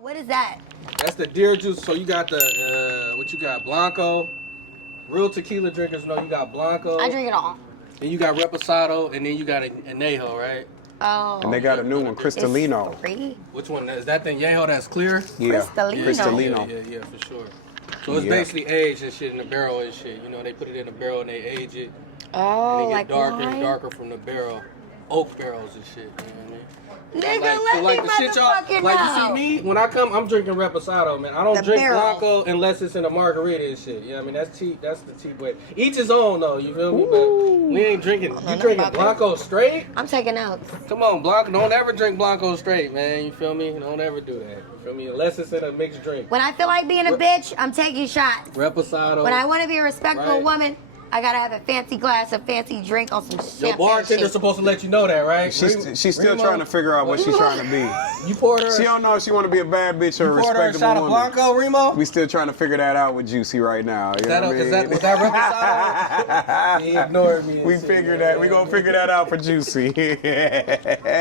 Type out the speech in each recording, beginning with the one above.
What is that? That's the deer juice. So you got the, what you got? Blanco. Real tequila drinkers know you got Blanco. I drink it all. Then you got Reposado, and then you got Añejo, right? Oh. And they got a new one, Cristalino. It's free. Which one? Is that the Añejo that's clear? Yeah, Cristalino. Yeah, for sure. So it's basically aged and shit in the barrel and shit. You know, they put it in the barrel and they age it. Oh, and they like get darker wine? and darker from the barrel. Oak barrels and shit, you know what I mean? Nigga, let me motherfucking like know. you see me, when I come, I'm drinking Reposado, man. I don't The drink barrel. Blanco unless it's in a margarita and shit. You know what I mean? That's cheap. That's the cheap way. Each his own, though, you feel me? But we ain't drinking. You drinking Blanco straight? I'm taking notes. Come on, Blanco. Don't ever drink Blanco straight, man. You feel me? Don't ever do that. You feel me? Unless it's in a mixed drink. When I feel like being a bitch, I'm taking shots. Reposado. When I want to be a respectful Right. woman, I gotta have a fancy glass, a fancy drink on some champagne. Your bartender's shit. supposed to let you know that, right? She's still trying to figure out what she's trying to be. You poured her. She don't know if she want to be a bad bitch or a poured her a shot respectable of woman. Blanco, Remo? We still trying to figure that out with Juicy right now. You know what I mean? Was that Reposado? He ignored me. We figured that. We gonna figure that out for Juicy. And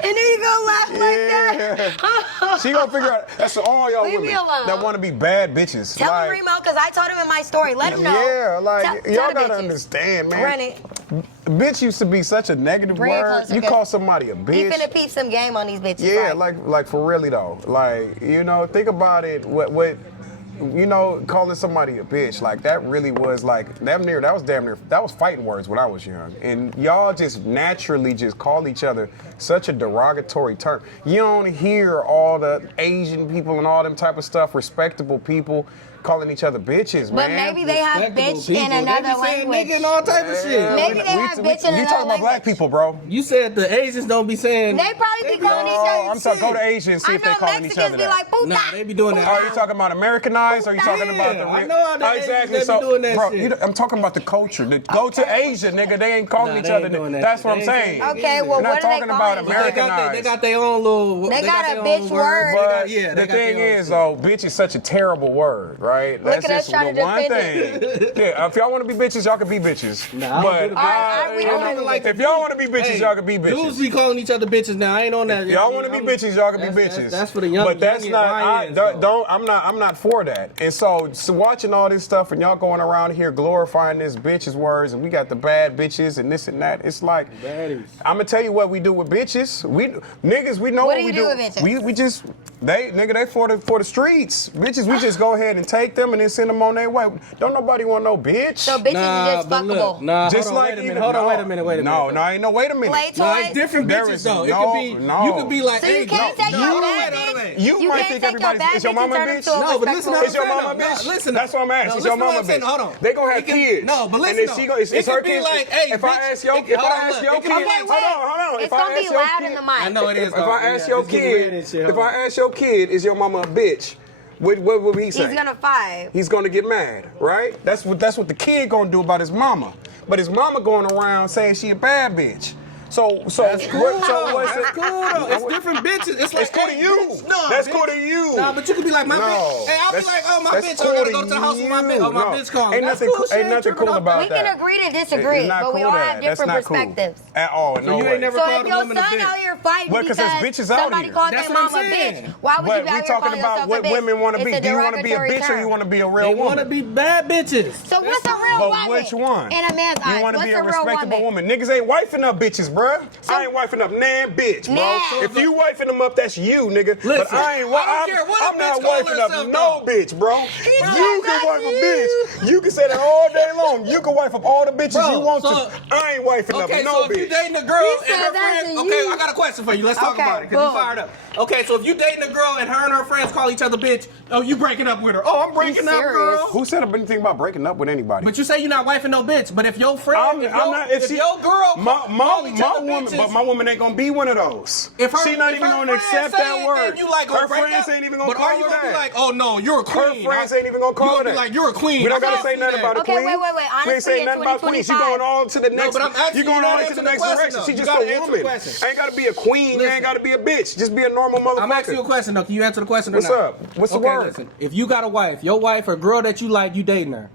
then you gonna laugh like that? She gonna figure out. That's all y'all Leave me women alone. that want to be bad bitches. Tell like, him, Remo, because I told him in my story. Let him know. Yeah, like Tell y'all the gotta bitches. understand, man. Run it. Bitch used to be such a negative Bring it word. closer, You cause call somebody a He bitch. finna peep some game on these bitches. Yeah, like for really though. Like, you know, think about it. What you know, calling somebody a bitch, like that really was like that was fighting words when I was young. And y'all just naturally just call each other such a derogatory term. You don't hear all the Asian people and all them type of stuff, respectable people calling each other bitches, But man. maybe they have Respectable bitch in people. another They be saying language. nigga and all type of shit. Maybe they have bitch in You another talking about black language. people, bro. You said the Asians don't be saying. They probably be calling each other I'm talking, go to Asia and see I if they know calling each Mexicans other be that. like, puta. Nah, they be doing that. Are you talking about Americanized or are you talking about the Yeah, real? I know how the Asians, exactly. they be So, doing that bro, shit. I'm talking about the culture. Go to Asia, nigga. They ain't calling Nah, each they other. ain't doing that That's shit. what I'm They saying. ain't Okay, well, We're not what are they talking about calling it? Americanized. They got their own little. They got a their bitch own word. But Yeah, the thing is, though, bitch is such a terrible word, right? Look That's at us just trying the to one defend thing. Yeah, if y'all want to be bitches, y'all can be bitches. Nah, but I don't even like if y'all want to be bitches, y'all can be bitches. Dudes be calling each other bitches now. I ain't on that. If y'all want to be bitches, y'all can be That's- bitches. That's for the young. But that's young not. YNs, though. I'm not for that. And so watching all this stuff and y'all going around here glorifying this bitches words and we got the bad bitches and this and that. It's like Baddies. I'm gonna tell you what we do with bitches. We niggas, we know What what do we you do. do with bitches? We just they for the streets. Bitches, we just go ahead and take them and then send them on their way. Don't nobody want no bitch. So bitches is just but fuckable. look, nah, just hold on, like wait a even- minute. Hold on, no, wait a minute. No, ain't no wait a minute. Play No, toys. it's different There bitches is though. no- It could be. no. You could be like, So you hey, can't no, take your no, bad wait, bitch? wait. You You might can't think take your everybody's bad is your bitch and mama turn a them bitch. to a No, but listen to what Is your I'm saying, mama a though. bitch? No, listen. That's what I'm asking. No, Is your listen to what mama I'm saying. bitch? Hold on. They gonna have It can- kids. no, but And listen then though. she gonna, it's It her could be kids. like, hey, if I bitch, ask your, it- if hold I on, ask look, your it could be kid, like- hold on. It's If I gonna be ask your loud in kid- the mic. I know it is. If I ask your It's getting red and kid, shit. if Hold I on. ask your kid, is your mama a bitch? What would he say? He's gonna fight. He's gonna get mad, right? That's what the kid gonna do about his mama. But his mama going around saying she a bad bitch. So That's cool. so what's That's it? cool though. It's different bitches. It's like, It's cool to hey, you. bitch, no, That's bitch. cool to you. Nah, but you could be like my No, bitch. Hey, I'll be that's- like, oh my that's bitch, cool I gotta to go to the house with my bitch. you. Oh my No. bitch calling. Ain't That's nothing cool. cool- ain't shit. nothing Tripping cool off about We that. can agree to disagree, It's not but we cool all to have that. That's different not cool. perspectives. At all. So No you way. ain't never So called if a your woman a son bitch. out here fighting Well, 'cause because there's bitches out somebody here. called That's their what mama a I'm bitch, saying. why would you But be we out here talking calling about yourself what a bitch? women want to be. It's a Do you want to be a derogatory bitch or term. you want to be a real They woman? want to be bad bitches. So what's a real But woman? which one? In a man's eyes, You want to what's be a a real respectable woman? woman. Niggas ain't wifing up bitches, bruh. I ain't wifing up nan bitch, bro. Nah. If you wifing them up, that's you, nigga. But Listen, I ain't. I don't care what a I'm not bitch call wifing up herself, no though. bitch, bro. said You can that's wife a you. bitch. You can say that all day long. You can wife up all the bitches Bro, you want so- to. I ain't wifing Okay, up no so if bitch. you dating a girl He and said her that's friends, a okay, you. I got a question for you. Let's talk Okay, about it, because you boom. fired up. Okay, so if you dating a girl and her friends call each other bitch, oh, you breaking up with her. Oh, I'm breaking up, serious? girl. Who said anything about breaking up with anybody? But you say you're not wifing no bitch. But if your friend, if your girl call each other woman, bitches, but my woman ain't gonna be one of those. if her, she not if even her gonna friends accept say that it, word. then you like Her break friends up? ain't even gonna But call are you her gonna be that. like, oh no, you're a queen? Her friends ain't even gonna call you her gonna that. be like, you're a queen. We don't I gotta can't say see nothing that. about a Okay, queen. wait. We ain't Honestly, say in nothing about queen. She 2025. going on to the next. but I'm asking you going you, on not to the answering next the question, direction. though. She You just gotta a answer the woman. question. Ain't gotta be a queen. Listen. Ain't gotta be a bitch. Just be a normal motherfucker. I'm asking you a question though. Can you answer the question or What's not? up? What's the Okay, word? listen. If you got a wife, your wife or girl that you like, you dating her.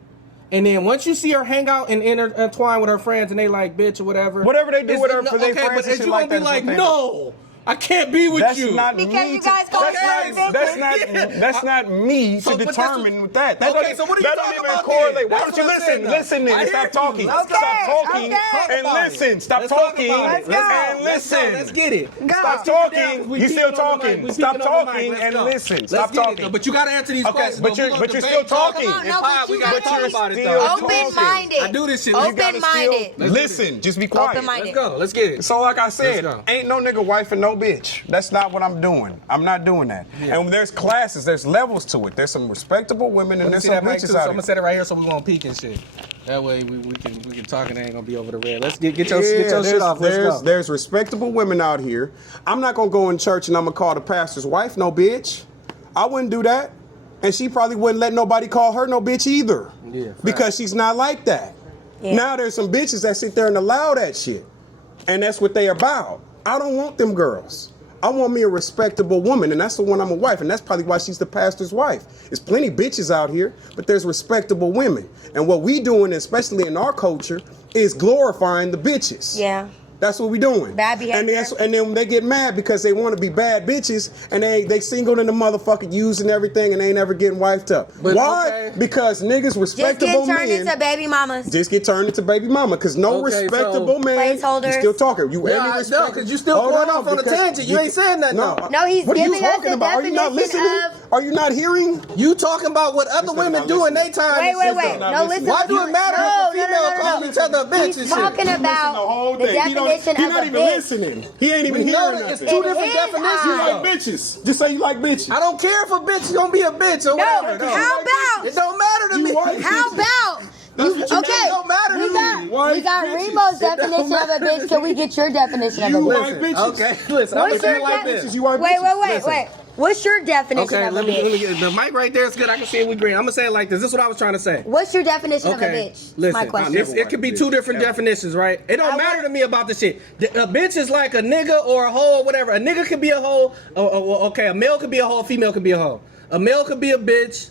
And then once you see her hang out and intertwine with her friends and they like bitch or whatever. Whatever they do it's- with her for their okay, friends but and is shit you like gonna be that is like, what they no, I can't be with That's you. not Because me. you guys call each other bitches. That's not me to determine that. Okay, so what are you that talking don't even about correlate. then? Why That's don't you what I'm listen? saying, though. Listen I and hear stop you. talking. Let's Stop go. talking Okay. and Talk about listen. it. Stop Let's talk talking about it. Let's go. and Let's go. listen. Let's get it. Go. Stop Sit down. talking. We You still peeking on the mic. talking. We Stop peeking on the mic. talking Let's and go. listen. Let's Stop get it, talking. though. But you gotta answer these Okay, questions. but though. you're We gonna still debate, talk talking. about it. No, but Fine, we you gotta gotta talk be about it still though. open-minded. I do this shit. You gotta Open-minded. still listen. Just be quiet. Open-minded. Let's go. Let's get it. So like I said, Let's go. ain't no nigga wife and no bitch. That's not what I'm doing. I'm not doing that. Yeah. And there's classes, there's levels to it. There's some respectable women and Let me there's see some that mic too, bitches so out I'm here. gonna set it right here so we won't peek and shit. That way we can talk and it ain't gonna be over the red. Let's get your shit off. Let's go. There's respectable women out here. I'm not gonna go in church and I'm gonna call the pastor's wife no bitch. I wouldn't do that. And she probably wouldn't let nobody call her no bitch either. Yeah, fact. Because she's not like that. Yeah. Now there's some bitches that sit there and allow that shit. And that's what they about. I don't want them girls. I want me a respectable woman, and that's the one I'm a wife, and that's probably why she's the pastor's wife. There's plenty bitches out here, but there's respectable women. And what we doing, especially in our culture, is glorifying the bitches. Yeah. That's what we doing. Bad behavior. And then they get mad because they want to be bad bitches, and they single in the motherfucking using everything, and they ain't never getting wifed up. But, Why? okay. Because niggas Just respectable get turned men into baby mamas. just get turned into baby mama. Because no Okay, respectable so- man, you Placeholders. still talking. You Yeah, every no, respect- because you still Hold going off on a because tangent. You ain't saying nothing, No, though. No, he's what are you giving us talking the about? Are you not definition listening? of- Are you not hearing? You talking about what other nigga women not do in listening. their time? Wait, and wait, shit, wait. though. No, listen. Why do it matter if a female call each other a bitch He's and shit? talking about the definition He's of not a even bitch. listening. He ain't even We know hearing that it's nothing. two different his definitions. You eyes. like bitches. Just say you like bitches. I don't care if a bitch is gonna be a bitch or whatever. No, though. how about? It don't matter to You me. white How about? That's what you Okay, It don't matter to we me. got White bitches. Remo's It don't definition of a bitch. Can we get your definition of a You bitch? white bitches. Okay, listen. I'm What's gonna your say it like de- this. You white Wait, bitches. wait, wait. What's your definition Okay, of a let me bitch? get the mic right there. It's good. I can see it. We agree. I'm gonna say it like this. This is what I was trying to say. What's your definition of a Okay, bitch? listen. My question. It could be two different definitions, right? It don't I matter want- to me about this shit. A bitch is like a nigga or a hoe or whatever. A nigga could be a hoe. Okay, a male could be a hoe. A female could be a hoe. A male could be a bitch,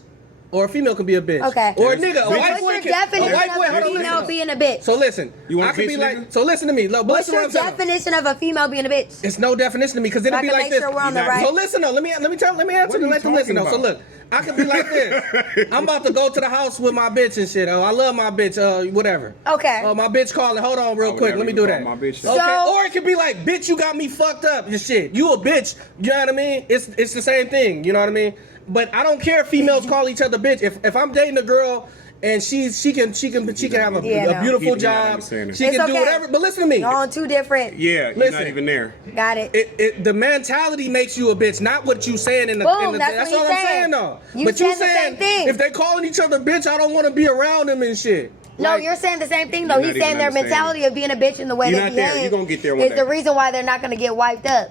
or a female could be a bitch. Okay. Or a nigga. A So white what's boy your can- definition a white boy, of hold a on, female listen. being a bitch? So listen, You want I a could be bitch, like. nigga? So listen to me. Look, What's listen your what I'm saying. definition of a female being a bitch? It's no definition to me because it'll I be can like make this. sure we're on the right. So listen though, let me answer What and are you let them listen though. talking So about? look, I could be like this. I'm about to go to the house with my bitch and shit. Oh, I love my bitch. Whatever. Okay. Oh, my bitch calling. Hold on, real would quick. never Let me even do call that. my bitch that. Okay. So- Or it could be like, bitch, you got me fucked up and shit. You a bitch. You know what I mean? It's the same thing. You know what I mean? But I don't care if females call each other bitch. If I'm dating a girl. And she can have a, Yeah, a no. beautiful You're not job. understanding. She It's can do okay. whatever. But listen to me. You're on two different. Yeah, you're Listen. not even there. Got it. The mentality makes you a bitch, not what you saying in the. Boom, in the that's what all he's I'm saying. saying though. You But you saying the same thing. if they calling each other bitch, I don't want to be around them and shit. No, Like, you're saying the same thing though. You're He's not saying even their understanding. mentality of being a bitch and the way You're they not there. behave You're gonna get there one is day. the reason why they're not gonna get wiped up,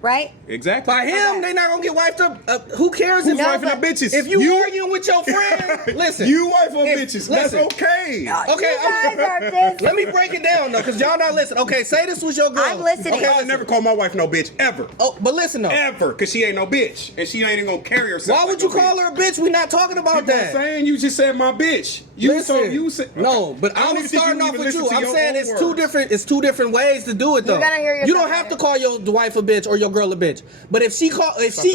right? Exactly. by him, Okay. they not gonna get wiped up. Who cares if No, wife but- and bitches? If you arguing with your friend, listen. You wife on If- bitches. That's listen. okay. Okay, You guys are bitch. let me break it down though, cause y'all not listening. Okay, say this was your girl. I'm listening. Okay, I'll never call my wife no bitch ever. Oh, but listen though. Ever, cause she ain't no bitch, and she ain't even gonna carry herself. Why would you call her a bitch? We not talking about I'm that. saying you just said my bitch. You Listen, you said no, but I don't I'm even think starting you off even with you. listen to I'm your saying own it's words. two different. It's two different ways to do it though. You're gonna hear you don't yourself have to out. call your wife a bitch or your girl a bitch. But if she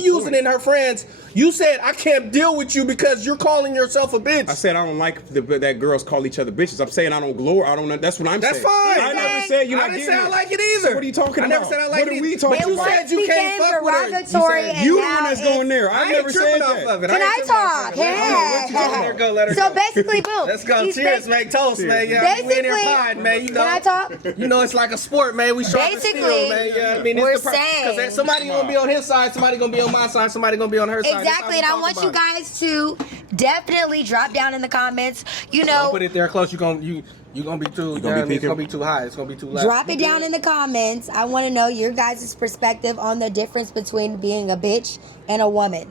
using it in her friends, you said I can't deal with you because you're calling yourself a bitch. I said I don't like that girls call each other bitches. I'm saying I don't glory. I don't know. That's what I'm That's saying. fine. I never said you're I not didn't getting say I it. like it either. So what are you talking I about? never said I like What it are we either. talking But you about? said you can't Became fuck with her. derogatory You said, and You the now one that's it's- going there. I I ain't never tripping said off that. of it. Can ain't I tripping off talk? of it. Let you Yeah. go. Let her go. Let her So go. basically, boom. Let's go. He's Cheers, ba- man. Toast, man. Basically, Yeah, we in here fine, man. You know. Can I talk? You know, it's like a sport, man. We sharp as steel, Basically, man. Yeah, I mean, we're it's saying- because somebody gonna be on his side, somebody gonna be on my side, somebody gonna be on her side. That's Exactly, and how I we want talk you about it. guys to definitely drop down in the comments. You Don't know, put it there close. You gonna be too. gonna be It's peeking? gonna be too high. It's gonna be too loud. drop it down in the comments. I want to know your guys' perspective on the difference between being a bitch and a woman.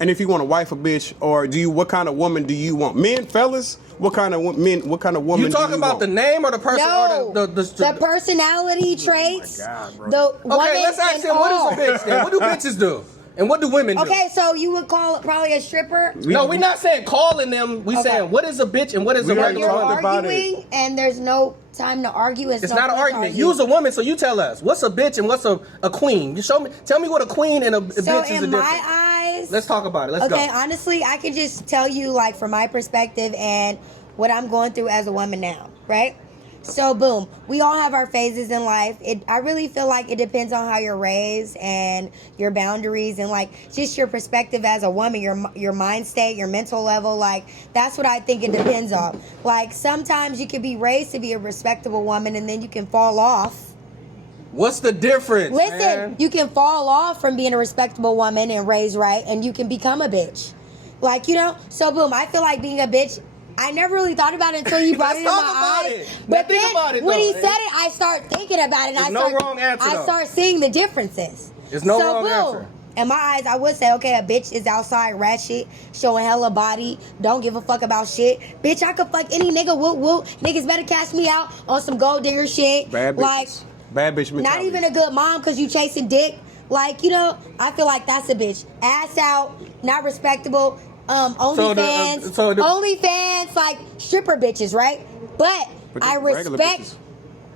And if you want a wife a bitch, or what kind of woman do you want? Men, fellas, what kind of men? What kind of woman? You talking do you about want? the name or the person No, or the personality traits. God, bro. The woman Okay, let's ask and him. What all. is a bitch then? What do bitches do? And what do women do? Okay, so you would call it probably a stripper. No, we're not saying calling them. We saying what is a bitch and what is a We regular You're talked woman. about arguing, and there's no time to argue. It's not an argument. Use a woman, so you tell us what's a bitch and what's a queen. You show me. Tell me what a queen and a bitch is a in difference. my eyes, Let's talk about it. Let's okay, go. honestly, I can just tell you like from my perspective and what I'm going through as a woman now, right? So boom, we all have our phases in life. I really feel like it depends on how you're raised and your boundaries and like just your perspective as a woman, your mind state, your mental level. Like that's what I think it depends on. Like sometimes you can be raised to be a respectable woman and then you can fall off. What's the difference? Listen, man? you can fall off from being a respectable woman and raised right, and you can become a bitch. Like, you know, so boom, I feel like being a bitch, I never really thought about it until you brought it in Let's my talk about eyes. it. But Think then about it, when though. he said it, I start thinking about it. And There's no wrong answer, I though. start seeing the differences. There's no so wrong boom, answer. in my eyes, I would say, okay, a bitch is outside ratchet, showing hella body, don't give a fuck about shit. Bitch, I could fuck any nigga, whoop whoop. Niggas better cash me out on some gold digger shit. Bad bitches. Like, Bad bitch mentality. not even a good mom because you chasing dick. Like, you know, I feel like that's a bitch. Ass out, not respectable. OnlyFans, OnlyFans, like stripper bitches, right? But I regular respect. bitches.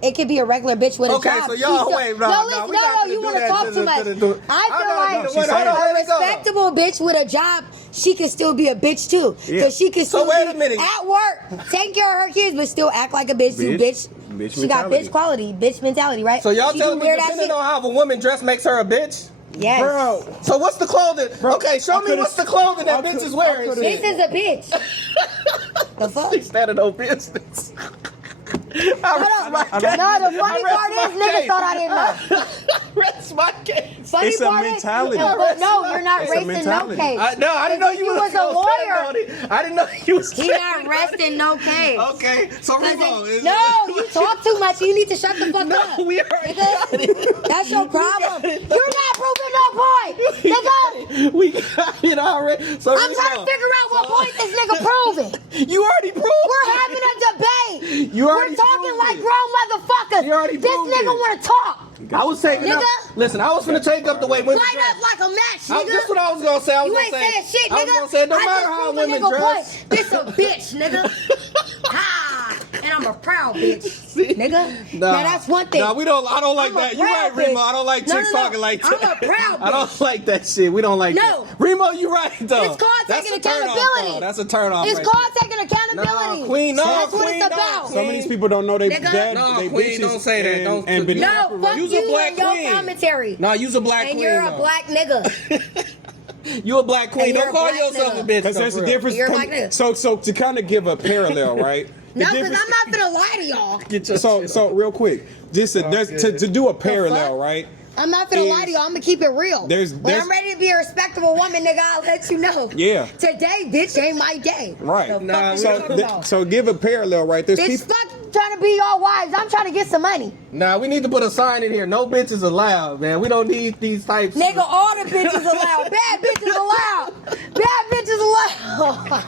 It could be a regular bitch with a Okay, job. so y'all She's wait, no, no, listen, we not you finna want do to that. talk too much. I I know, feel hold on, like let me go. a respectable bitch with a job, she can still be a bitch too, Yeah. because she can So still wait be a minute. at work, taking care of her kids, but still act like a bitch. You Bitch. bitch. Bitch She got mentality. bitch quality, bitch mentality, right? So y'all She telling do me weird ass depending shit. on how a woman dress makes her a bitch? Yes. Bro, So what's the clothing? Okay, show I me could've- what's the clothing that I bitch is could- wearing. I could've- This is a bitch. The fuck? She's standing no business. No, the funny part is niggas thought I didn't know. Rest my case. Funny It's a part mentality. Is, but no, you're not It's a racing no mentality. case. I didn't know you He was a gonna stand lawyer. on it. I didn't know you was He not resting no case. Okay, so Remo. No, you talk too much. You need to shut the fuck up. No, we already Nigga, got it. that's your problem. You're not proving no point, nigga. We got it already. So I'm trying to figure out what point this nigga proving. You already proved We're it. having a debate. You already We're talking proved like it. grown motherfuckers. You already This proved nigga it. want to talk. I was taking up. Nigga. Listen, I was finna take up the way women Light dress. up like a match, nigga. This is what I was gonna say. I was You gonna ain't say, saying shit, nigga. I was gonna say, no I matter just how proved a women nigga dress. point. This a bitch, nigga. Ha! And I'm a proud bitch, nigga. Nah. Now that's one thing. Nah, I don't like I'm a that. You're proud right, Remo. bitch. I don't like No, chicks no, no. talking like I'm that. a proud I don't bitch. like that shit. We don't like No. that. Remo, you right though. It's called That's taking a turn off, accountability. though. That's a turn off. It's right called there. taking accountability. Nah, Queen, no, That's what Queen, it's no, about. Queen. some of these people don't know they Nigga, dad, no, they Queen, bitches don't say that. and- Don't- and been No, operating. fuck You's a you black and your queen. commentary. Nah, you's a black And queen. you're a though. black nigga. You a black queen. And you're Don't a call black yourself nigga. a bitch. Because though, there's for a real. difference. You're a black nigga. So to kind of give a parallel, right? The No, because difference- I'm not gonna lie to y'all. Get your So shit so up. real quick, just to do a parallel, right? I'm not gonna lie to y'all. I'm gonna keep it real. There's- when there's- I'm ready to be a respectable woman, nigga, I'll let you know. Yeah. Today, bitch, ain't my day. Right. The Nah, fuck we you So talking about? so give a parallel, right? There's Bitch, people. fuck trying to be your wives. I'm trying to get some money. Nah, we need to put a sign in here. No bitches allowed, man. We don't need these types. Nigga, all the bitches allowed. Bad bitches allowed. Bad bitches allowed.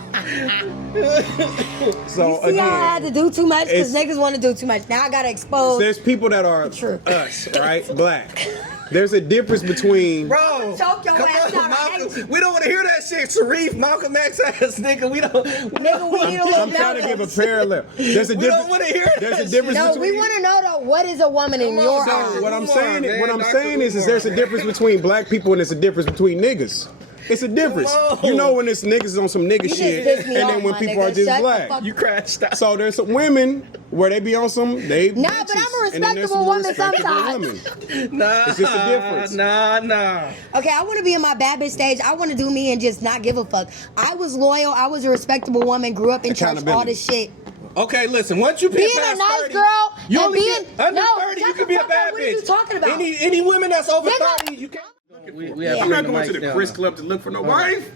So See how I had again, to do too much? Because it's- niggas want to do too much. Now I gotta expose. there's people that are True. us, right? Black. There's a difference between. Bro, Choke your come ass on, out, I hate Malcolm. you. We don't want to hear that shit. Sharif, Malcolm X ass nigga. We don't. Nigga, we need a little I'm trying to give a balance. parallel. There's a We difference. don't wanna hear There's that a difference No, between. we want to know though, what is a woman in Come your on, eyes? dog. What I'm Umar, saying, man, what I'm Dr. saying is Umar, there's a man. difference between black people and there's a difference between niggas. It's a difference. Come on. You know when it's niggas on some nigga You just shit, pissed me and off, then when my people nigga. are just Shut the black. fuck You crashed out. So there's some women where they be on some they. Nah, bitches, but I'm a and then there's respectable some woman respectable sometimes. women. Nah, It's just a difference. Nah. Okay, I want to be in my bad bitch stage. I want to do me and just not give a fuck. I was loyal. I was a respectable woman. Grew up in church. All Accountability. this shit. Okay, listen. Once you Being get a past nice 30, girl you and only being- get under no, 30. You shut can the be a fuck bad up. What bitch. are you talking about? Any women that's over Nigga. 30, you can't. We I'm not going to the Chris Club to look for no wife.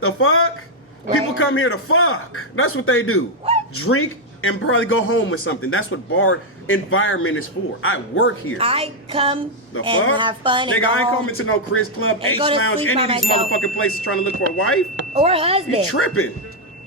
The fuck? People come here to fuck. That's what they do. Drink and probably go home with something. That's what bar environment is for. I work here. I come The and fuck? have fun and Nigga, go I ain't home. coming to no Chris Club, And H go to Lounge, sleep any by of these myself. motherfucking places trying to look for a wife. or You husband. tripping.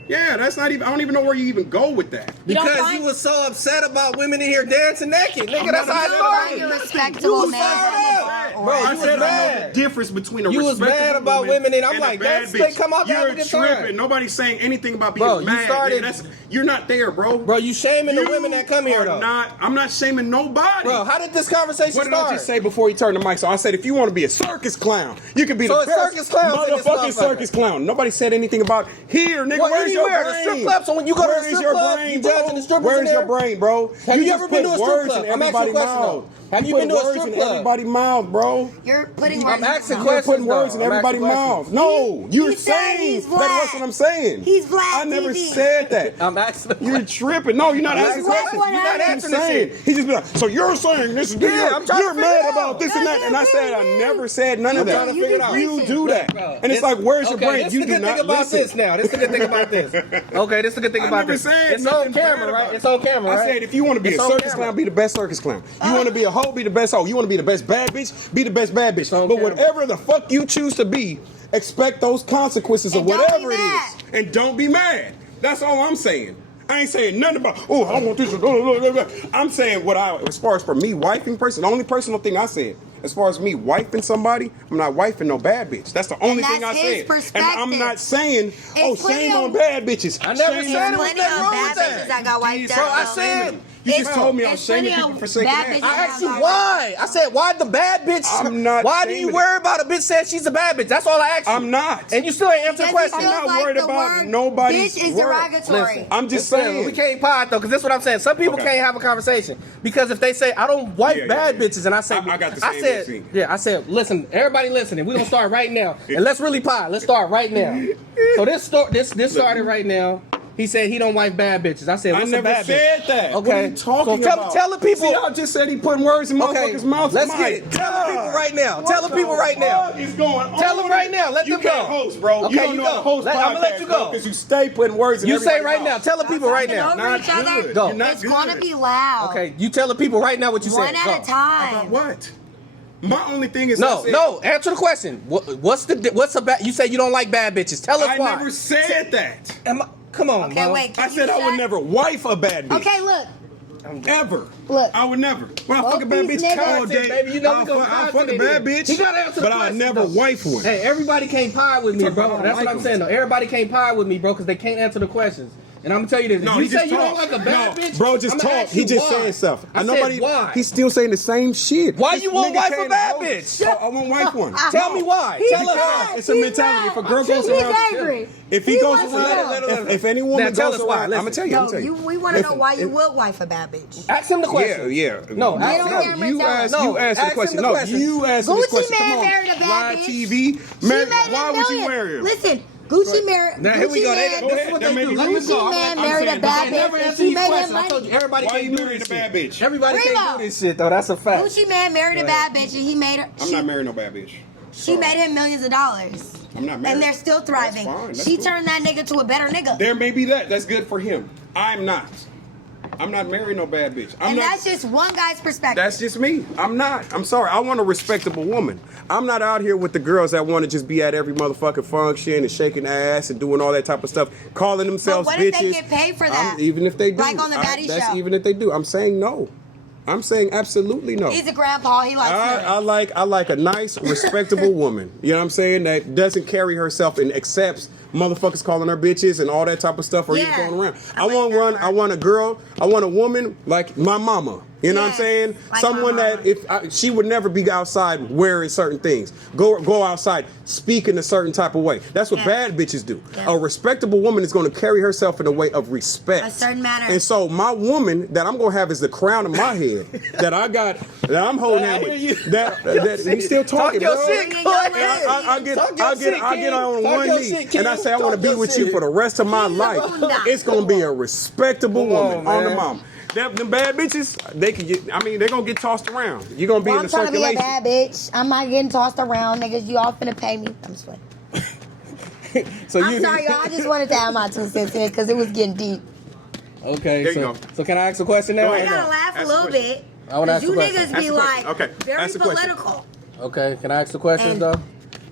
Yeah, that's not even, I don't even know where you even go with that. You don't Because find- you was so upset about women in here dancing naked. Nigga, that's not how upset it about started. You're it. respectable, You man. fired up. Bro, I you said was I know mad. the difference between a You was respectable mad about woman women, and I'm a like, bad that's- bitch. they come out to have a You're good time. tripping. Nobody's saying anything about being Bro, you mad. started- You're not there, bro. Bro, you shaming the You women that come here, are though. I'm not shaming nobody. Bro, how did this conversation What did start? I just say before he turned the mic? So I said, if you want to be a circus clown, you can be So the it's best circus clowns in this motherfucking motherfucker. circus clown. Nobody said anything about here, nigga. Well, where's your anywhere, brain? the strip club. So when you go to Where the is strip your club, brain, you bro? judging the strippers Where's in your there? brain, bro? Have you just ever been to put a strip words club? in I'm asking everybody's a question, mouth. though. Have you put been to a words strip in club? everybody's mouth, bro. You're putting I'm words in asking his You're mouth. putting questions, words though. in I'm everybody's asking mouth. No, you're he said saying he's that. black. That's what I'm saying. He's black I never TV. said that. I'm asking. You're tripping. No, you're not I'm asking asking questions. what You're not happened. answering You're this saying. shit. He just be like, so you're saying this is Yeah, I'm trying to you're figure mad it about out. this and that. And I said I never said none of I'm that. trying to figure it out. You Listen. do that. Bro, And it's like, where's your okay, brain? This You the do good thing not about listen. this now. This the good thing about this. Okay, this the good thing I about never this. said It's on nothing bad camera, about right? it. It's on camera, I right? said if you want to be It's a on circus camera. clown, be the best circus clown. You want to be a hoe, be the best hoe. You want to be the best bad bitch, be the best bad bitch. on But camera. whatever the fuck you choose to be, expect those consequences of And don't whatever be it mad. is. And don't be mad. That's all I'm saying. I ain't saying nothing about, oh, I want this. Blah, blah, blah, blah. I'm saying as far as for me, wifing person, the only personal thing I said, as far as me wifing somebody, I'm not wifing no bad bitch. That's the only thing I that's his said. perspective. And I'm not saying, It's plenty shame of- on bad bitches. I never Shame said on- it was Plenty nothing of wrong bad with that. bitches that got wiped Bro, I out. said. You just It's- told me I'm it's shaming plenty people of for saying bad that. bitches I asked you that got why. I said, why the bad bitch? I'm not Why do you shaming worry about a bitch saying she's a bad bitch? That's all I asked you. I'm not. And you still ain't answer the Because he question. feels I'm not like worried the about word nobody's bitch is word. derogatory. Listen, I'm just listen, saying. we can't pod though, because this is what I'm saying. Some people Okay. can't have a conversation because if they say I don't wipe Yeah, bad yeah. bitches, and I say I got the same said, receipt. yeah, I said, listen, everybody listening, we're gonna start right now, and let's really pod. Let's start right now. So this started right now. He said he don't wipe bad bitches. I said, I what's a never bad said bitch? that. Okay. What are you talking So about? tell the people. See, I just said he putting words in Okay, motherfuckers' mouths. let's My get it. Tell the people God. right now. Tell the What people right now. fuck is going on? Tell them right now. Let you them go. can't host, bro. Okay, you don't you know go. how to host I'ma let you go. because you stay putting words in You say everybody's right now. mouth. Tell the people right Talking now. over Not each other. good. Go. You're not It's good. going to be loud. Okay, you tell the people right now what you said. One at Go. a time. About what? My only thing is No, I said, no. Answer the question. What's a bad? You say you don't like bad bitches. Tell us I why. never said that. Come on, Okay, bro. wait. I can said you I would shut- never wife a bad bitch. Okay, look. Ever. Look. I would never. When I Both fuck a bad these bitch niggas- all day, Baby, you know we gonna I'll pod fuck a today, bad then. bitch, He gotta answer the but I'll question, never though. wife one. Hey, everybody can't pie with me, Talk bro. about That's like what I'm them. saying, though. Everybody can't pie with me, bro, because they can't answer the questions. And I'm gonna tell you this: No, if you he say just you don't talked. like a bad No, bitch, bro, just I'ma talk. ask He you just why. saying stuff. I Nobody. said why. He's still saying the same shit. Why This you won't nigga wife a can't bad host. bitch? I won't wife one. Tell me why. He's Tell us mad. why. It's a He's mentality. If a mad. girl goes He's around, angry. if he He goes wants to around, know. if any woman Now tell goes us why. around, I'm gonna tell you. I'm No, gonna tell you. we want to If- know why you if- will wife a bad bitch. Ask him the question. Yeah. No, no, ask don't him. hear me you tell ask, him. you No, ask the ask him question. the No, question. you ask him this Gucci question. man Come on, married a bad live bitch. TV. She Man, made why him would you million. wear him? Listen, Gucci married. Now here we go. Man, This is what Go they ahead. do. Let me Let go. me Gucci go. man I'm married a saying, bad They never bitch. answer And she these made him questions. I money. told you everybody Why can't you do married this a bad shit. bitch? Everybody Remo. can't do this shit though. That's a fact. Gucci man married a Go bad ahead. bitch, and he made her. I'm not marrying no bad bitch. She made him millions of dollars. I'm not married. And they're still thriving. That's fine. That's She cool. turned that nigga to a better nigga. There may be that. That's good for him. I'm not. I'm not marrying no bad bitch. I'm And not. that's just one guy's perspective. That's just me. I'm not. I'm sorry. I want a respectable woman. I'm not out here with the girls that want to just be at every motherfucking function and shaking ass and doing all that type of stuff, calling themselves what bitches. if they get paid for that? Even if they do. Like on the Batty that's Show. even if they do. I'm saying no. I'm saying absolutely no. He's a grandpa. He likes I money. I like a nice, respectable woman. You know what I'm saying? That doesn't carry herself and accepts motherfuckers calling her bitches and all that type of stuff or even Yeah. going around. I I like want that one. part. I want a girl. I want a woman like my mama. You know what I'm Yes, saying? like Someone my that she would never be outside wearing certain things. Go outside, speak in a certain type of way. That's what Yes. bad bitches do. Yes. A respectable woman is going to carry herself in a way of respect. A certain manner. And so my woman that I'm going to have is the crown of my head that I got that I'm holding I hand hear you. with. That he's still talking. Talk your bro. shit, Bring Cole. it your And I get Talk your shit, I get King. on Talk one your knee shit, and I King. say I want to Talk be your with you shit. for the rest of my He's a life. boondock. It's gonna be a respectable Come on, woman on the man. mom. Them bad bitches, they can get. I mean, they're gonna get tossed around. You're gonna be Well, in I'm the trying to be a circulation. bad bitch. I'm not getting tossed around, niggas. You all finna pay me. I'm just playing. So I'm sorry, y'all. I just wanted to add my 2 cents in it because it was getting deep. Okay, There you so go. so can I ask a question now? Go We ahead. gotta laugh a Ask little the question. bit. I wanna ask You the question. niggas Ask be the question. like Okay, very ask the question. political. Okay, can I ask the questions And- though?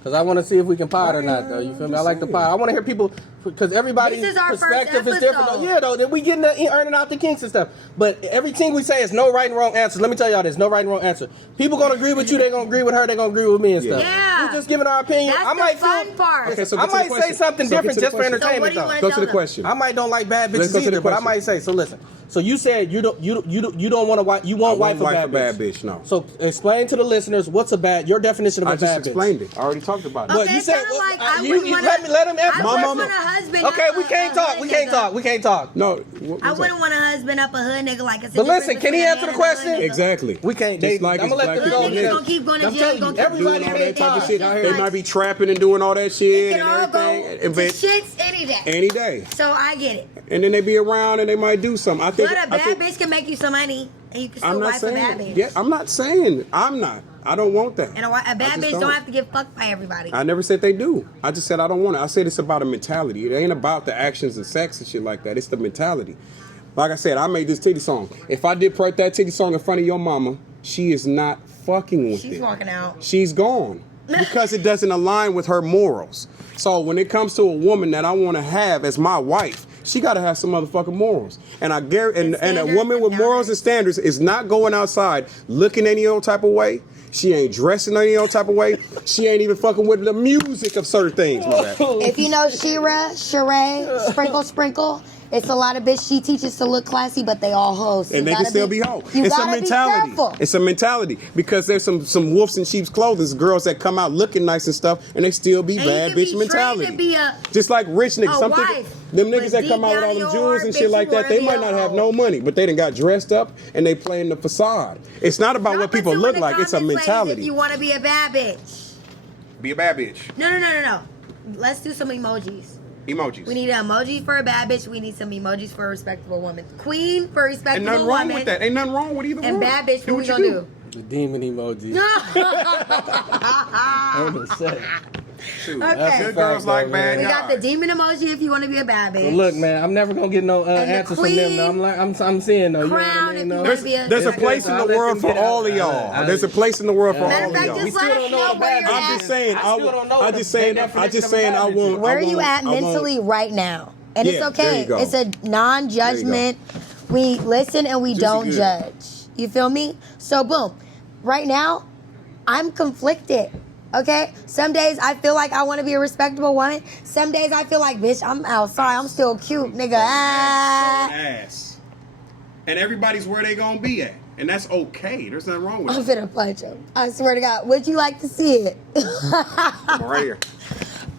Because I want to see if we can pod or not, though. You feel me? I like the pod. I want to hear people, because everybody's This is our perspective first is different. episode. Yeah, though, that we getting earning out the kinks and stuff. But everything we say is no right and wrong answers. Let me tell y'all this: no right and wrong answer. People gonna agree with you. They gonna agree with her. They gonna agree with me and stuff. Yeah. We just giving our opinion. That's I might the fun feel, part. Okay, so I get to the might say question. something So get different to the just for question. entertainment, So what do you though. wanna Go to the them? question. I might don't like bad Let's bitches go to the either, but I question. might say. So listen. So you said you don't want to wife a bad bitch. No. So explain to the listeners your definition of I a just bad bitch. explained it. I already talked about it. Well, Okay, you it's said kinda like I you wouldn't wanna- let him answer. I My wouldn't mama- want a husband. Okay, up we a can't talk. hood We can't nigga. talk. We can't talk. No. I wouldn't want a husband up a hood nigga like it's a But difference listen, can he between a answer man the and a hood question? nigga. Exactly. We can't. Just like I'm it's gonna let black them go. Hood niggas niggas. gonna keep going to I'm jail. telling Gonna you, keep everybody Doing all doing that type of shit. It's They like- might be trapping and doing all that It shit can and all go everything. to But shits any day. any day. So I get it. And then they be around and they might do something. I think. But a I bad think- bitch can make you some money, and you can still I'm not wife a bad saying. bitch. Yeah, I'm not saying. I'm not. I don't want that. And a bad just bitch don't have to get fucked by everybody. I never said they do. I just said I don't want it. I said it's about a mentality. It ain't about the actions and sex and shit like that. It's the mentality. Like I said, I made this titty song. If I did put that titty song in front of your mama, she is not fucking with it. She's walking out. She's gone because it doesn't align with her morals. So when it comes to a woman that I want to have as my wife, she got to have some motherfucking morals. And I guarantee, and a woman with morals and standards is not going outside looking any old type of way. She ain't dressing any old type of way. She ain't even fucking with the music of certain things. My bad. If you know Shira, Sheree, Sprinkle, it's a lot of bitch she teaches to look classy, but they all hoes. And they can still be hoes. You It's a gotta mentality. Be careful. It's a mentality because there's some wolves in sheep's clothing, girls that come out looking nice and stuff, and they still be And bad you can bitch be mentality. trained to be a- Just like rich niggas, a wife, them but niggas that deep come out with down all in them your jewels heart, and bitch, shit like you that, they wanna might be not a have hoe. no money, but they done got dressed up and they playing the facade. It's not about what Drop people two look in the like; it's a comments, ladies, mentality. If you want to be a bad bitch. Be a bad bitch. No. Let's do some emojis. Emojis. We need an emoji for a bad bitch. We need some emojis for a respectable woman. Queen for a Ain't respectable nothing wrong woman. with that. Ain't nothing wrong with either And one. bad bitch, what we you gonna do? The demon emoji. I'm gonna say. Shoot. Okay. Good girls like bad We guys. got the demon emoji if you want to be a bad bitch. Well, look, man, I'm never gonna get no the answers from them. Though. I'm seeing though. You know what crown I if mean? you No. wanna be a- There's a Okay, place so in I'll the let world them for get out. all of y'all. There's a place in the world for Matter all of of fact, y'all. We just still let don't us know know the where bad you're I'm at. just saying. I still don't know I the just saying. definition I just of a saying. bad I bitch. want. Where I are you want- at I want- mentally right now? And it's Yeah, there okay. you go. It's a non-judgment. We listen and we Juicy don't good. judge. You feel me? So boom. Right now, I'm conflicted. Okay? Some days I feel like I want to be a respectable woman. Some days I feel like, bitch, I'm outside. I'm still cute, nigga. Ass. And everybody's where they gonna be at. And that's okay. There's nothing wrong with I'm it. finna punch him. I swear to God. Would you like to see it? Come on, right here.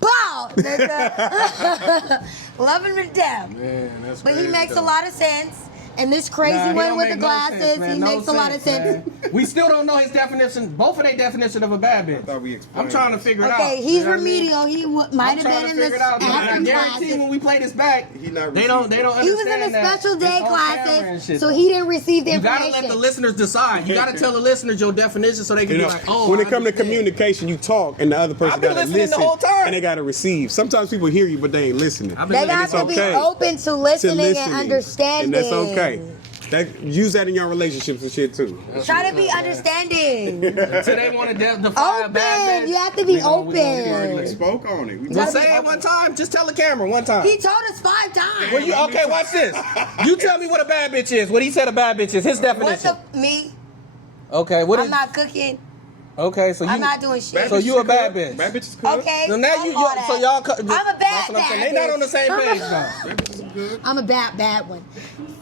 Bow, nigga. Love him to death. Man, that's But he crazy, makes though. a lot of sense. And this crazy Nah, he one don't with the make no glasses, sense, man. he No makes a lot of sense. man. We still don't know his definition, both of their definition of a bad bitch. thought we explained I'm trying to this. figure it out. Okay, You he's know what I mean? remedial. He might I'm have trying been to in this figure it out. But I acting guarantee classes. when we play this back, He not they don't He was in understand the that. special day It's on camera and classes, shit, so though. he didn't receive the You gotta information. let the listeners decide. You gotta tell the listeners your definition so they can You be know, like, oh. when it I comes to understand. communication, you talk and the other person I've been got to listening the listen whole time. and they got to receive. Sometimes people hear you, but they ain't listening. I've been They listening. got it's to be okay. open to listening and understanding. And that's okay. Use that in your relationships and shit too. Try to be understanding. Until they want to define a bad Open. bitch. You have to be we gonna open. get We it. spoke on it. We Well, gotta be say it open. one time. Just tell the camera one time. He told us 5 times. Well, you okay? Watch this. You tell me what a bad bitch is. What he said a bad bitch is. His What's definition. me? Okay. What I'm is? not cooking. Okay. So you. I'm not doing shit. So you a bad bitch. Bad bitches cook. Okay. So now fuck you. all that. So y'all. I'm a bad, That's what I'm saying. bad They not on the bitch. same I'm a- page now. Bad bitches good. I'm a bad one.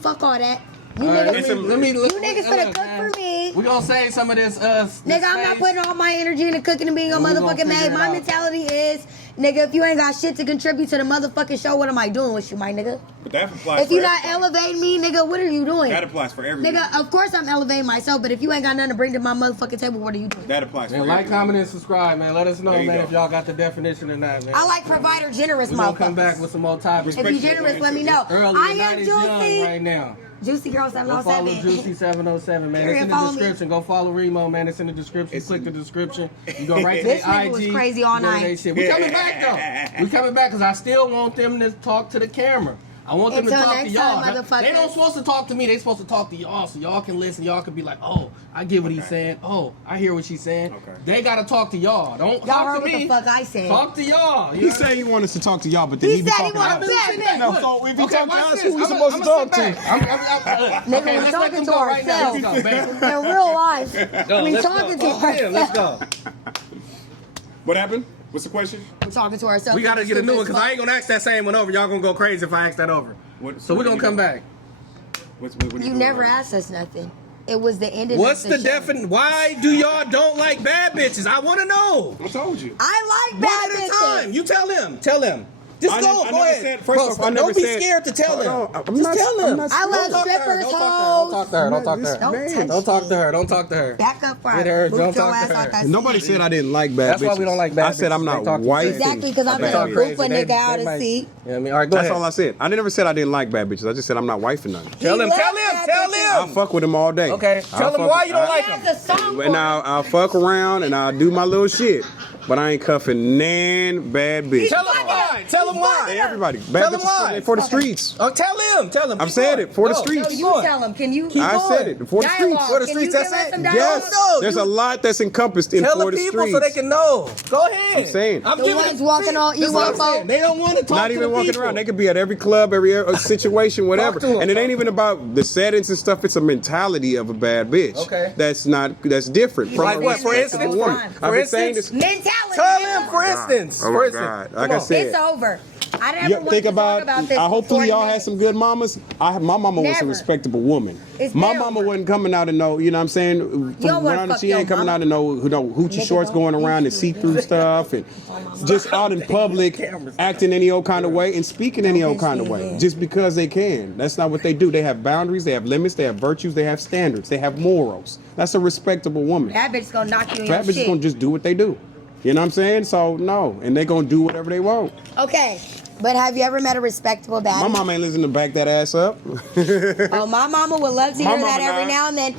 Fuck all that. You All right, niggas, let me. you niggas finna cook for me. We gonna save some of this. Nigga, I'm not putting all my energy into cooking and being a We gonna motherfucking figure maid. it My out. mentality is, nigga, if you ain't got shit to contribute to the motherfucking show, what am I doing with you, my nigga? But that applies If you for not everybody. elevating me, nigga, what are you doing? That applies for everybody. Nigga, of course I'm elevating myself, but if you ain't got nothing to bring to my motherfucking table, what are you doing? That applies for Man, like, everybody. comment, and subscribe, man. Let us know, There you man, go. if y'all got the definition or not, man. I like provider generous We're gonna come motherfuckers. back with some more topics. If you generous, let me know. Early, I the am night is young Juicy. right now. Juicy Girl Go follow 707. Juicy 707, man. Period, It's in the follow me. description. Go follow Remo, man. It's in the description. Click the description. You go right to This their nigga IG. was crazy all go to night. they shit. We coming back though. We coming back because I still want them to talk to the camera. I want them to Until talk to next y'all. time, motherfuckers. They don't supposed to talk to me. They supposed to talk to y'all, so y'all can listen. Y'all can be like, oh, I get what he's saying. Oh, I hear what she's saying. Okay. They gotta talk to y'all. Don't Y'all talk heard to what me. the fuck I said. Talk to y'all. He said he wanted us to talk to y'all, but then He he be said he talking wanted about to bad bitch. No, so if he talking to watch us, this. who we I'ma- supposed to I'ma talk sit to? back. Nigga, Okay, we let's let talking them to go right now. ourselves. Let's go, bam. In real life, Go, we let's talking go. to ourselves. Let's go. What happened? What's the question? We're talking to ourselves. We gotta get a new one because I ain't gonna ask that same one over. Y'all gonna go crazy if I ask that over. So we're gonna come back. What are You doing never right now? asked us nothing. It was the ending. What's of the show. definition? Why do y'all don't like bad bitches? I want to know. I told you. I like One bad at a bitches. time. You tell him. Tell him. Just I go. never Go ahead. said- first off, I don't never be said- scared to tell Hold him. on, I'm Just not- tell I'm him. not- I Don't love talk to her. strippers, Don't talk to her. hoes. Don't talk to her. Don't talk to her. Don't touch Don't talk to me. her. Don't talk to her. Back up front. Get her. Boot Don't your talk to ass her. out that Nobody seat. said I didn't like bad That's bitches. why we don't like bad I said I'm bitches. not They talk too wifing. Exactly, because I'm a bad not bitch. poop a nigga out of seat. You know what I mean? All right, go That's ahead. all I said. I never said I didn't like bad bitches. I just said I'm not wifing none. Tell him. He Tell loves him. bad Tell bitches. I'll him. fuck with him all day. Okay. I'll Tell him fuck why with- you don't I- like He him. has a song for And I'll fuck around and I'll do my little shit. But I ain't cuffing nan bad bitch. Tell him why. Tell him Hey, why. everybody. Tell Bad him bitches why. for the streets. Oh, tell him. Tell him. I've Keep said going. it, for the Go. streets. So you tell him. Can you Keep I going. said it, for the streets. dialogue? For the Can streets, you that's give us it. some Yes, dialogue? No, there's you- a lot that's encompassed in Tell for the the people streets. so they can know. Go ahead. I'm saying. I'm The giving ones them walking on This is what I'm E1 saying. They don't want to talk Not to even the walking people. around. They could be at every club, every situation, whatever. to 'em. And it ain't even about the settings and stuff. It's a mentality of a bad bitch. Okay. That's different from Like a what? For respectable instance? woman. For I've been instance? saying this. Mentality. Tell nigga. him, for instance. Oh For my instance. God. Come Like I on. said. It's over. I never You wanted think to about. talk about this. Hopefully for y'all 40 had some good mamas. My mama was a Never. respectable woman. It's My been mama over. wasn't coming out and no. You know what I'm saying? You don't wanna From fuck she your ain't coming mama. out and no hoochie Nigga, shorts don't going around and you see through stuff and just out in public acting any old kind of way and speaking any old kind of way just because they can. That's not what they do. They have boundaries. They have limits. They have virtues. They have standards. They have morals. That's a respectable woman. That bitch gonna knock you in Bad your bitches shit. gonna just do what they do. You know what I'm saying? So no, and they gonna do whatever they want. Okay, but have you ever met a respectable My baddie? mama ain't listening to back that ass up. Oh, my mama would love to My hear that mama every not. now and then.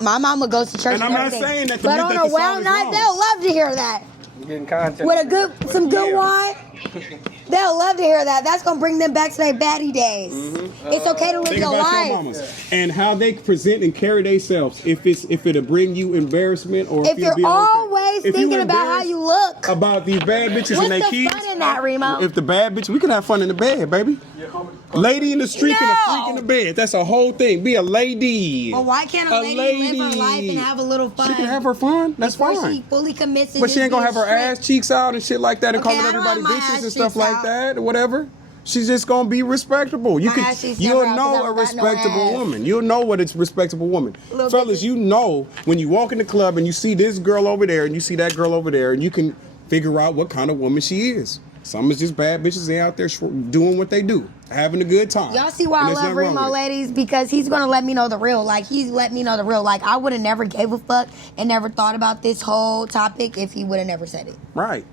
My mama goes to church And and, I'm not everything. saying that to but mean on that a the well song is night, wrong. they'll love to hear that. Getting content. With some good wine, they'll love to hear that. That's gonna bring them back to their baddie days. It's okay to live Think your about life. your mamas and how they present and carry themselves. If it'll bring you embarrassment or If you'll you're be okay. always If you thinking about how embarrassed you look, about these bad bitches what's and their the kids. fun in that, Remo? If the bad bitch, we can have fun in the bed, baby. Lady in the street and a No. freak in the bed. That's a whole thing. Be a lady. well, why can't a lady live her life and have a little fun? She can have her fun. That's before fine. she fully commits to But she just ain't gonna being have her strict. ass cheeks out and shit like that and Okay, calling I don't everybody have my bitches ass and stuff cheeks like out. that or whatever. She's just gonna be respectable. You My ass cheeks you'll never out 'cause know I a don't got no respectable ass. woman. You'll know what it's respectable woman. Little Fellas, bitches. you know when you walk in the club and you see this girl over there and you see that girl over there and you can figure out what kind of woman she is. Some is just bad bitches. They out there doing what they do, having a good time. Y'all see why And I there's love nothing wrong Remo, with it. ladies? Because he's gonna let me know the real. Like, he's let me know the real. Like, I would have never gave a fuck and never thought about this whole topic if he would have never said it. Right.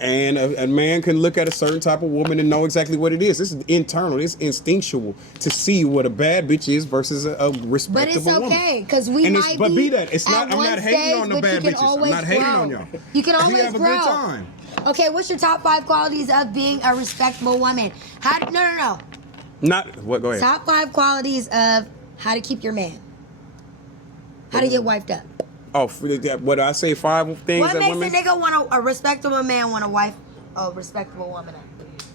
And a man can look at a certain type of woman and know exactly what it is. This is internal. It's instinctual to see what a bad bitch is versus a respectable But it's woman. okay, because we And might but be be that. It's at not. I'm one not hating stage, on the but bad you can bitches. I'm always not hating grow. on y'all. You can We always have a grow. good time. Okay, what's your top 5 qualities of being a respectable woman? No. Not what? Go ahead. Top 5 qualities of how to keep your man. How to get wiped up. Oh, what I say? 5 things What that makes women. a nigga want a respectable man want to wife a respectable woman up?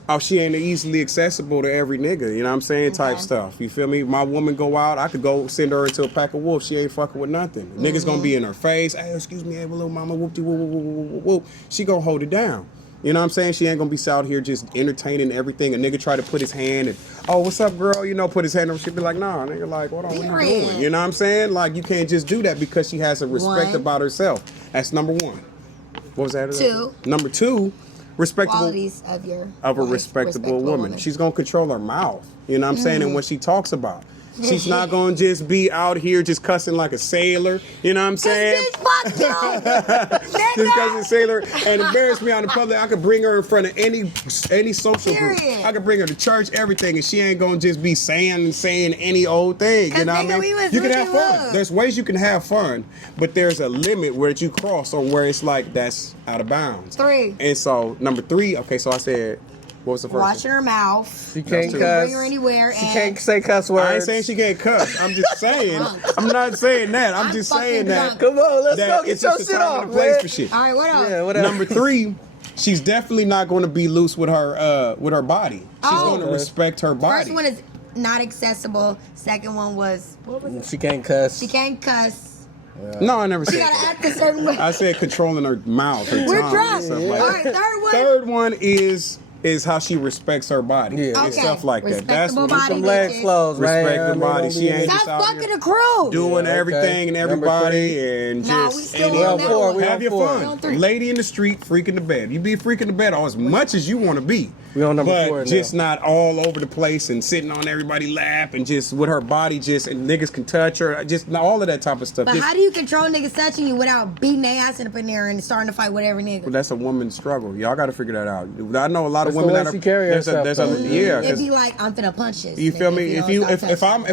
Oh, she ain't easily accessible to every nigga. You know what I'm saying? Type Okay. stuff. You feel me? My woman go out, I could go send her into a pack of wolves. She ain't fucking with nothing. Niggas gonna be in her face. Hey, excuse me, hey, little mama, whoop de whoop whoop whoop whoop whoop. She gonna hold it down. You know what I'm saying? She ain't gonna be out here just entertaining everything. A nigga try to put his hand and, oh, what's up, girl? You know, put his hand on. She be like, nah, nigga, like, what are you Period. doing? You know what I'm saying? Like, you can't just do that because she has a respect One. about herself. That's number 1. What was that? 2. Number 2, respectable Qualities of your of a wife, respectable woman. She's gonna control her mouth. You know what I'm saying? And what she talks about. She's not gonna just be out here just cussing like a sailor. You know what I'm saying? Bitch, fuck you. Just cussing sailor and embarrass me out in public. I could bring her in front of any social group. Period. I could bring her to church, everything, and she ain't gonna just be saying any old thing. You 'Cause know what I nigga, mean? we was You can really have fun. love. There's ways you can have fun, but there's a limit where you cross on where it's like that's out of bounds. 3. And so number 3, okay, so I said What was the first washing her mouth. She can't two. cuss. Bring her anywhere. She and can't say cuss words. I ain't saying she can't cuss. I'm just saying. I'm not saying that. I'm just saying that. fucking Come on, let's that go get it's your just a shit time off, and a place man. for shit. All right, what else? Yeah, whatever. Number 3, she's definitely not going to be loose with her body. She's Oh. going to respect her body. First one is not accessible. Second one was what was it? She can't cuss. She can't cuss. No, I never She said gotta that. act a certain way. I said controlling her mouth, her We're tongue, drunk. and stuff All like right, that. third one. Third one is how she respects her body. Yeah. And Okay. stuff like that. That's Respectable what body, Some legs bitches. closed, man. Respect the I mean, body. don't She be- ain't just Stop out fucking here the crew. doing Yeah, everything and okay. Number everybody 3. and Nah, just we still and on that one. We have on your 4. We on fun. 3. Lady in the street, freak in the bed. You be freaking the bed as much as you want to be. We on number but 4 now. just not all over the place and sitting on everybody's lap and just with her body just and niggas can touch her. Just all of that type of stuff. But Just- how do you control niggas touching you without beating their ass up in there and starting to fight with every nigga? Well, that's a woman's struggle. Y'all got to figure that out. I know a lot of That's the women way that she are. carry There's herself, a though. yeah. It'd 'cause be like, I'm finna punch this. you feel nigga, me? don't If start touching.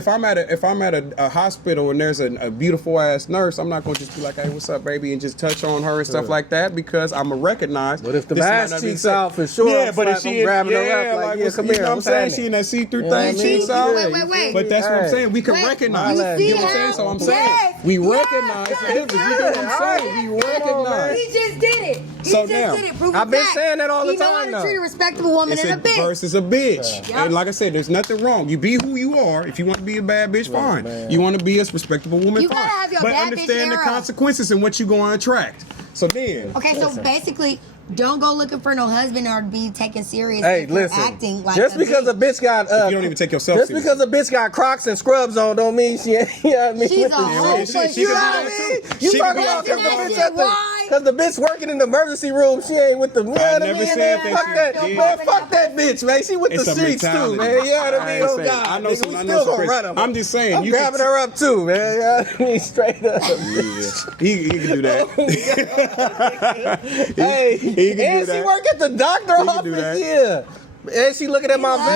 if I'm at a hospital and there's a beautiful ass nurse, I'm not gonna just be like, hey, what's up, baby, and just touch on her and stuff like that because I'm gonna recognize. But if the this might ass not be cheeks safe. out for sure, yeah, but if slap- I'm she grabbing her up yeah, like, yeah, what's- come you here, know what I'm what's saying? happening? She in that see-through You know what thing, I mean? cheeks out. Wait. But that's what I'm Hey. saying. We can Wait, recognize. you it. see You know what I'm how- saying? So I'm saying Yes, we yes, recognize the yes, difference. You get what yes. I'm saying? We recognize. He just did it. He So just now, did it. Prove I've been fact. saying that all the He know time, how to treat though. a respectable woman It's and a bitch. versus a bitch. Yeah. And like I said, there's nothing wrong. You be who you are. If you want to be a bad bitch, fine. man. You want to be a respectable woman, You fine. gotta have your but bad bitch understand the era. consequences and what you're going to attract. So then, Okay, so basically, don't go looking for no husband or be taken serious. Hey, if you're listen. acting like Just a because a bitch. bitch got you don't even take yourself just serious. because a bitch got Crocs and scrubs on, don't mean she ain't. You know what I mean? She's With a the- hoe, she- but she you can know do what that I too. mean? You She talking can about do because the that bitch too. at the Why? because the bitch working in the emergency room, she ain't with the. You know what I never mean? said Man, that fuck she that, did. man, fuck that bitch, man. She with It's the a streets too, mentality. man. You know what I I mean? ain't Oh saying- God, I know nigga, some- we I know still some gonna crazy- run 'em. I'm just saying, I'm you can grabbing her up too, man. You know what I mean? Straight up. he can do that. Hey, he can do and she that. work at the doctor He can office, do that. yeah. And she looking at my loves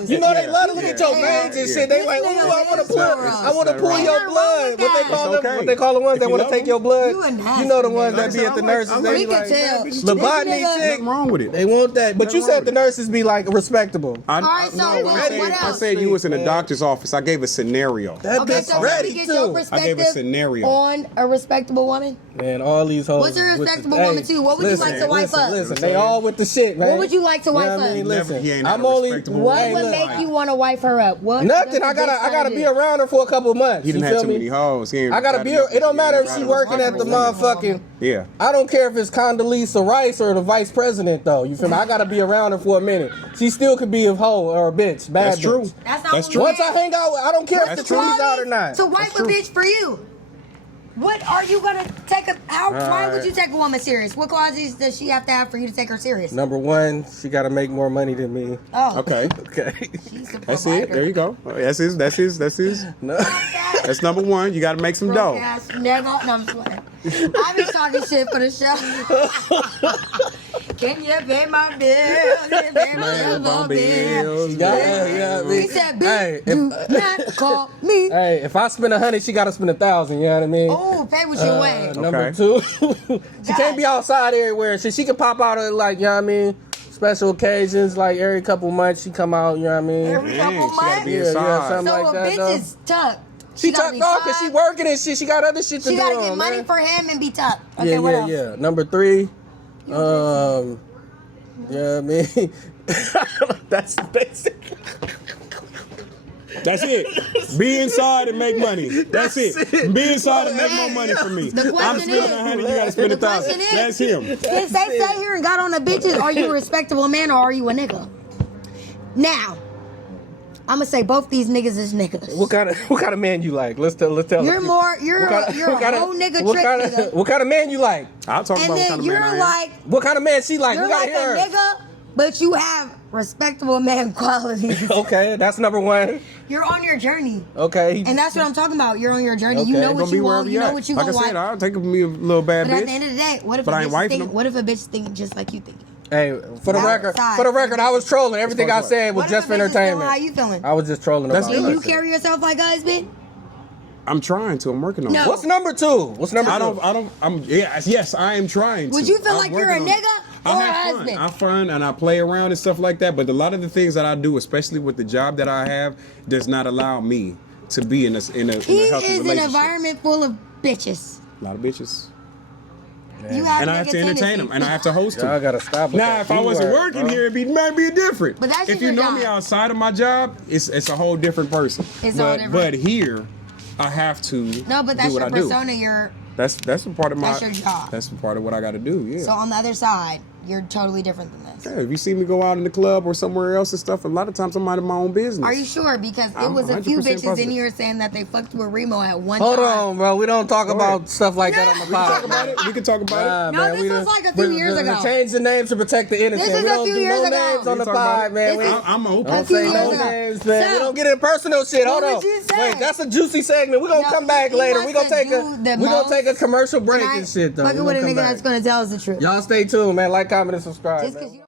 veins. You know they Yeah. love to look at your Yeah. veins and Yeah. shit. They This like, ooh, nigga I want to is pull, so I wrong. want to pull Ain't your nothing wrong blood. with What they that. call It's them? okay. What they call the ones that If you want to love take them. your blood? You a nasty You know the ones nigga. that be at the nurses. I'm They We be can like, tell. Lobotomy This nigga- chick. Nothing wrong with it. They want that, but you Nothing said wrong the with it. nurses be like respectable. I, All right, so no, what I else? said you was in a Man. doctor's office. I gave a scenario. That Okay, bitch so ready can we get too. your I gave a perspective scenario. on a respectable woman? Man, all these hoes. What's a is with respectable the- woman too? What would you like to wife listen, up? Listen, they all with the shit, man. What would you like to You know wife what I up? mean? He never- Listen, he ain't had I'm a only respectable What hey, would look, make you want to wife her up? What nothing. does I a bitch gotta do? be around her for a couple months. He didn't you have feel too me? many hoes. He ain't I gotta got be. enough- It don't matter if he she ain't working at the motherfucking. Yeah. I don't care if it's Condoleezza Rice or the vice president though. You feel me? I gotta be around her for a minute. She still could be a hoe or a bitch. Bad That's true. bitch. That's not That's what true. we Once I said. hang out, I don't care if That's the true. tree's out or not. To wife a true. bitch for you. What are you gonna take a? Why would you take a woman serious? What qualities does she have to have for you to take her serious? Number one, she gotta make more money than me. Oh, Okay. Okay. she's a That's it. There you go. That's his. No. That's number one. You got to make some dough. Ass nigga. No, I'm just playing. I be talking shit for the show. Can you pay my bills? Can you pay my phone bills? Yeah, He said, bitch, Hey, do not call me. Hey, if I spend 100, she gotta spend 1,000. You know what I mean? Oh, pay what you weigh. Number Okay. two, she can't be outside everywhere. She can pop out at like, you know what I mean, special occasions, like every couple months she come out, you know what I mean? Every Yeah, couple she gotta be months. inside. something So like a that bitch though. is tucked. She gotta tucked be off because she tucked. working and shit. She got other shit to She do. gotta get on, money man. for him and be tucked. Okay, Yeah, what yeah, else? yeah. Number three, yeah, I mean, that's basic. That's it. Be inside and make money. That's it. Be inside and make more money for me. The I'm question spending is- 100. You got to spend The 1,000. question is- That's him. Since they sat here and got on the bitches, are you a respectable man or are you a nigga? Now, I'm gonna say both these niggas is niggas. What kind of man you like? Let's tell. You're the people. more, you're What a whole nigga what trick kind nigga. of, what kind of man you like? I'll talk And about what then kind of you're man I am. like, What kind of man she like? you're We gotta like a hear her. nigga, but you have respectable man qualities. Okay, that's number one. You're on your journey. Okay. And that's what I'm talking about. You're on your journey. Okay. You know Gonna what Be you wherever want. You know at. what you Like I gonna said, want. I'll take me a little bad But at the bitch. end of the day, what if But I a ain't bitch wifing think? them. What if a bitch think just like you think? Hey, for the record, Outside. I was trolling. Everything I As far as said was What just if for a bitch is feeling entertainment. how you feeling? I was just trolling That's about good. Do it. you carry yourself like a husband? I'm trying to. I'm working on No. it. What's number two? What's number two? I'm yes, I am trying to. Would you feel I'm like you're a working on it. nigga? I Or have fun. husband. I have fun and I play around and stuff like that. But a lot of the things that I do, especially with the job that I have, does not allow me to be in a He healthy is relationship. an environment full of bitches. A lot of bitches. You have And to I have make to a entertain tendency. them, and I have to host Y'all them. gotta stop. With Now, that if I wasn't B-word, working bro. here, it might be different. But that's if just you your know me job. outside of my job, it's a whole different person. It's all different. But here, I have to No, but do that's what your I do. persona. You're That's a part of my. That's your job. That's a part of what I got to do. Yeah. so on the other side. You're totally different than this. Yeah, if you see me go out in the club or somewhere else and stuff, a lot of times I'm minding my own business. Are you sure? Because it I'm was a few 100% bitches in positive. here saying that they fucked with Remo at one Hold time. on, bro. We don't talk Go about ahead. stuff like that on the We can talk pod. about it. We can talk about Nah, it. No, man, this we was done- like a few years ago. Change the name to protect the innocent. This is we a don't few do years no ago. names on We the talk about pod, it. man. This is- I'm open. A Don't few say years no ago. names, man. So- We don't get in personal shit. Hold What on. would you say? Wait, that's a juicy segment. We're gonna No, come back he later. wants We're gonna to take do a the most. commercial break And I and shit though. fucking We with a gonna nigga come that's back. gonna tell us the truth. Y'all stay tuned, man. Like, comment, and subscribe. Just man. because you